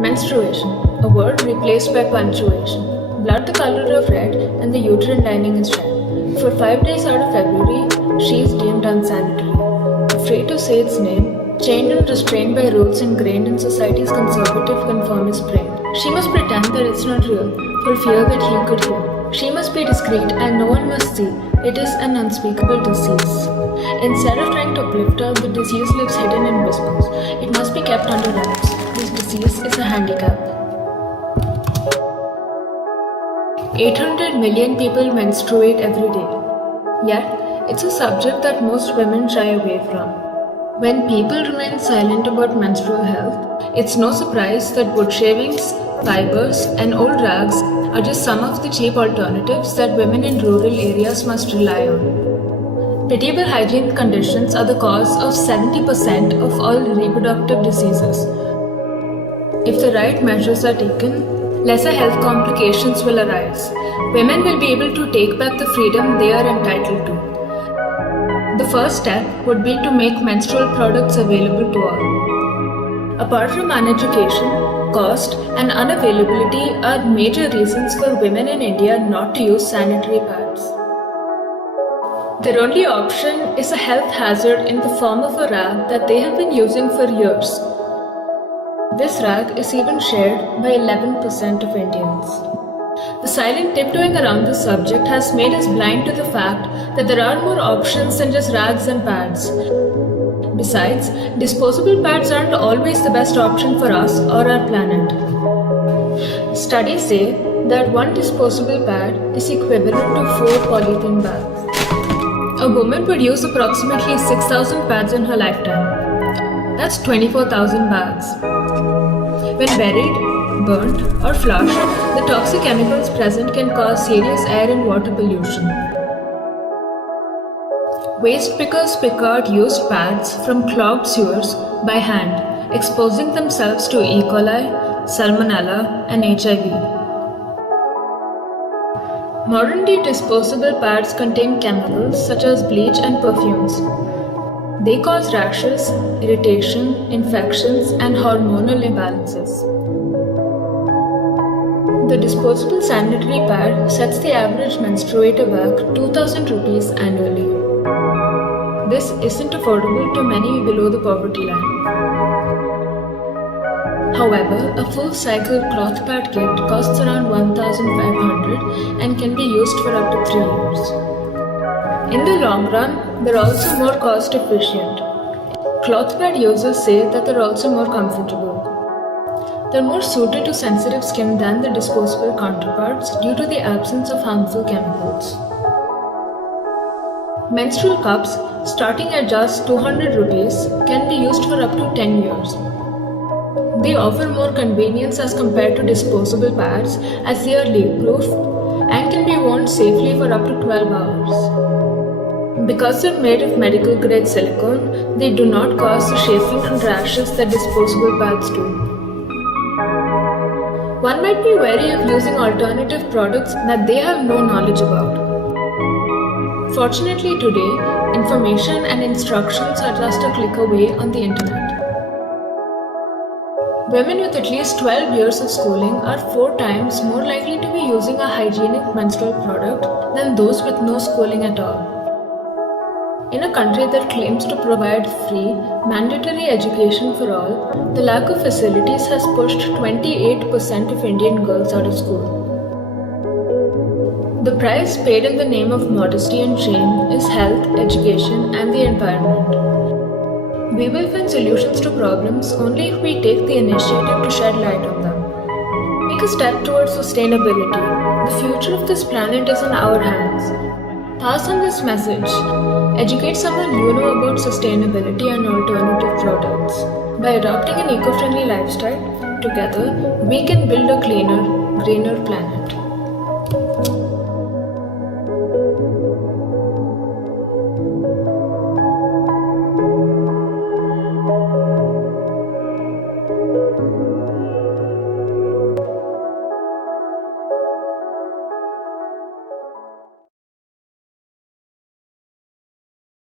Menstruation, a word replaced by punctuation. Blood the color of red and the uterine lining is red. For 5 days out of February, she is deemed unsanitary. Afraid to say its name, chained and restrained by rules ingrained in society's conservative conformist brain. She must pretend that it's not real, for fear that he could hear. She must be discreet and no one must see. It is an unspeakable disease. Instead of trying to uplift her, the disease lives hidden in whispers. It must be kept under wraps. This disease is a handicap. 800 million people menstruate every day. Yet, it's a subject that most women shy away from. When people remain silent about menstrual health, it's no surprise that wood shavings, fibers, and old rags are just some of the cheap alternatives that women in rural areas must rely on. Pitiable hygiene conditions are the cause of 70% of all reproductive diseases. If the right measures are taken, lesser health complications will arise. Women will be able to take back the freedom they are entitled to. The first step would be to make menstrual products available to all. Apart from uneducation, cost and unavailability are major reasons for women in India not to use sanitary pads. Their only option is a health hazard in the form of a rag that they have been using for years. This rag is even shared by 11% of Indians. The silent tiptoeing around this subject has made us blind to the fact that there are more options than just rags and pads. Besides, disposable pads aren't always the best option for us or our planet. Studies say that one disposable pad is equivalent to 4 polythene bags. A woman would use approximately 6,000 pads in her lifetime. That's 24,000 bags. When buried, burnt, or flushed, the toxic chemicals present can cause serious air and water pollution. Waste pickers pick out used pads from clogged sewers by hand, exposing themselves to E. coli, Salmonella, and HIV. Modern-day disposable pads contain chemicals such as bleach and perfumes. They cause rashes, irritation, infections, and hormonal imbalances. The disposable sanitary pad sets the average menstruator back 2,000 rupees annually. This isn't affordable to many below the poverty line. However, a full cycle cloth pad kit costs around 1,500 and can be used for up to 3 years. In the long run, they're also more cost efficient. Cloth pad users say that they're also more comfortable. They're more suited to sensitive skin than the disposable counterparts due to the absence of harmful chemicals. Menstrual cups, starting at just 200 rupees, can be used for up to 10 years. They offer more convenience as compared to disposable pads as they are leak-proof and can be worn safely for up to 12 hours. Because they're made of medical-grade silicone, they do not cause the chafing and rashes that disposable pads do. One might be wary of using alternative products that they have no knowledge about. Fortunately today, information and instructions are just a click away on the internet. Women with at least 12 years of schooling are 4 times more likely to be using a hygienic menstrual product than those with no schooling at all. In a country that claims to provide free, mandatory education for all, the lack of facilities has pushed 28% of Indian girls out of school. The price paid in the name of modesty and shame is health, education, and the environment. We will find solutions to problems only if we take the initiative to shed light on them. Take a step towards sustainability. The future of this planet is in our hands. Pass on this message. Educate someone you know about sustainability and alternative products. By adopting an eco-friendly lifestyle, together we can build a cleaner, greener planet.